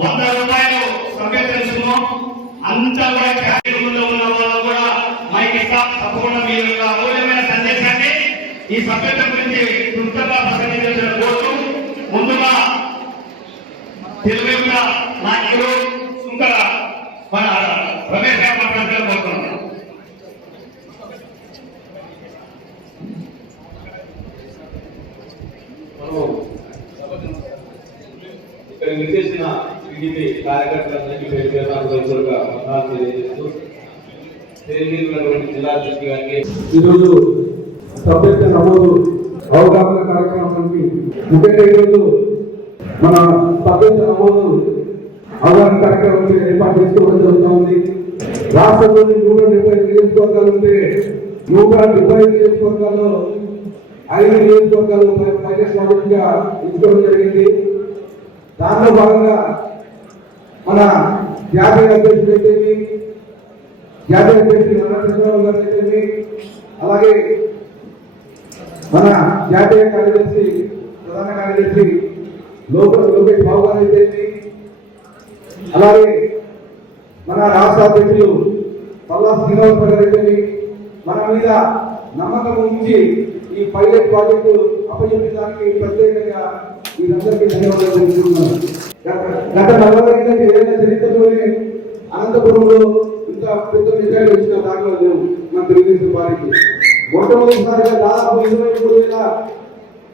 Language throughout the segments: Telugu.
100 రూపాయలు సభ్య తెలుసుకున్నాం. అంతా కూడా క్యాబినెట్లో ఉన్న వాళ్ళు కూడా మైక్ ఇస్తా తప్పకుండా మీ యొక్క అమూల్యమైన సందేశాన్ని ఈ సభ్యత గురించి క్లుప్తంగా ప్రసంగించాలని కోరుతూ ముందుగా తెలుగు యొక్క నాయకులు సుంకర మన రమేష్ గారు మాట్లాడాలని కోరుతున్నాం. ఇక్కడ నిర్దేశించిన టీడీపీ కార్యకర్తలందరికీ పేరు తెలియజేస్తూ జిల్లా అధ్యక్షుడి గారికి ఈరోజు సభ్యత్వ నమోదు అవగాహన కార్యక్రమానికి ముఖ్యంగా ఈరోజు మన సభ్యత్వ నమోదు అవగాహన కార్యక్రమానికి ఏర్పాటు చేసుకోవడం జరుగుతూ ఉంది. రాష్ట్రంలోని 170 నియోజకవర్గాలు ఉంటే 175 నియోజకవర్గాల్లో 5 నియోజకవర్గాలు పైలట్ ప్రాజెక్టుగా ఎంచుకోవడం జరిగింది. దానిలో భాగంగా మన జాతీయ అధ్యక్షుడు అయితేమి జాతీయ అధ్యక్షుడు చంద్రబాబు గారు అయితేమి అలాగే మన జాతీయ కార్యదర్శి ప్రధాన కార్యదర్శి లోకేష్ బాబు గారు అయితేమి అలాగే మన రాష్ట్ర అధ్యక్షులు పల్లా శ్రీనివాస గారు అయితేమి మన మీద నమ్మకం ఉంచి ఈ పైలట్ ప్రాజెక్టు అప్పచెప్పడానికి ప్రత్యేకంగా వీరందరికీ ధన్యవాదాలు తెలుపుతున్నాను. గత 45 ఏళ్ల చరిత్రలోనే అనంతపురంలో ఇంత పెద్ద మెజారిటీ వచ్చిన దాఖలు లేవు మన తెలుగుదేశం పార్టీకి. మొట్టమొదటిసారిగా దాదాపు 23,000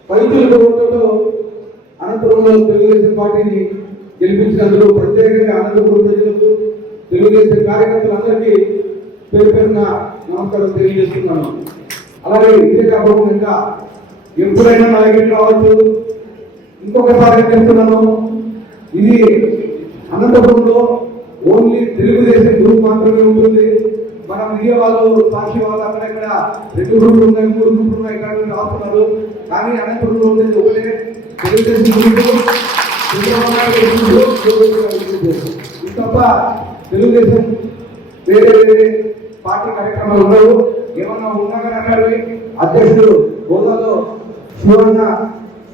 పైచుల ఓట్లతో అనంతపురంలో తెలుగుదేశం పార్టీని గెలిపించినందుకు ప్రత్యేకంగా అనంతపురం ప్రజలకు తెలుగుదేశం కార్యకర్తలందరికీ పేరు పేరున నమస్కారం తెలియజేస్తున్నాను. అలాగే ఇదే కాకుండా ఇంకా ఎప్పుడైనా నాయకులు కావచ్చు. ఇంకొకసారి చెప్తున్నాను, ఇది అనంతపురంలో ఓన్లీ తెలుగుదేశం గ్రూప్ మాత్రమే ఉంటుంది. మన మీడియా వాళ్ళు సాక్షి వాళ్ళు అక్కడెక్కడ 2 గ్రూపులు ఉన్నాయి, 3 గ్రూపులు ఉన్నాయి, ఇక్కడ రాస్తున్నారు. కానీ అనంతపురంలో ఉండేది ఒకటే తెలుగుదేశం గ్రూప్. తప్ప తెలుగుదేశం వేరే వేరే పార్టీ కార్యక్రమాలు ఉండవు. ఏమన్నా ఉన్నా కానీ అక్కడ అధ్యక్షుడు హోదాలో శివన్న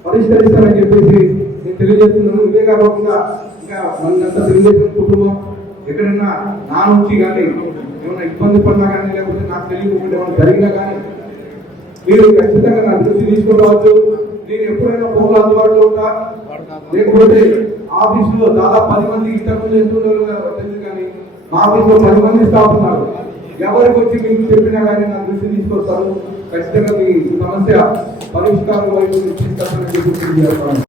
పరిష్కరిస్తారని చెప్పేసి నేను తెలియజేస్తున్నాను. ఇదే కాకుండా ఇంకా మనంతా తెలుగుదేశం కుటుంబం ఎక్కడన్నా నా నుంచి కానీ ఏమైనా ఇబ్బంది పడినా కానీ లేకపోతే నాకు తెలియకుండా ఏమైనా జరిగినా కానీ మీరు ఖచ్చితంగా నా దృష్టి తీసుకురావచ్చు. నేను ఎప్పుడైనా ఫోన్లో అందుబాటులో ఉంటా. లేకపోతే ఆఫీసులో దాదాపు 10 మంది ఇంతకుముందు చేస్తున్నారు కానీ మా ఆఫీస్లో 10 మంది స్టాఫ్ ఉన్నారు. ఎవరికి వచ్చి మీకు చెప్పినా కానీ నా దృష్టి తీసుకొస్తారు. ఖచ్చితంగా మీ సమస్య పరిష్కారం వైపు తీసుకొస్తానని చెప్పి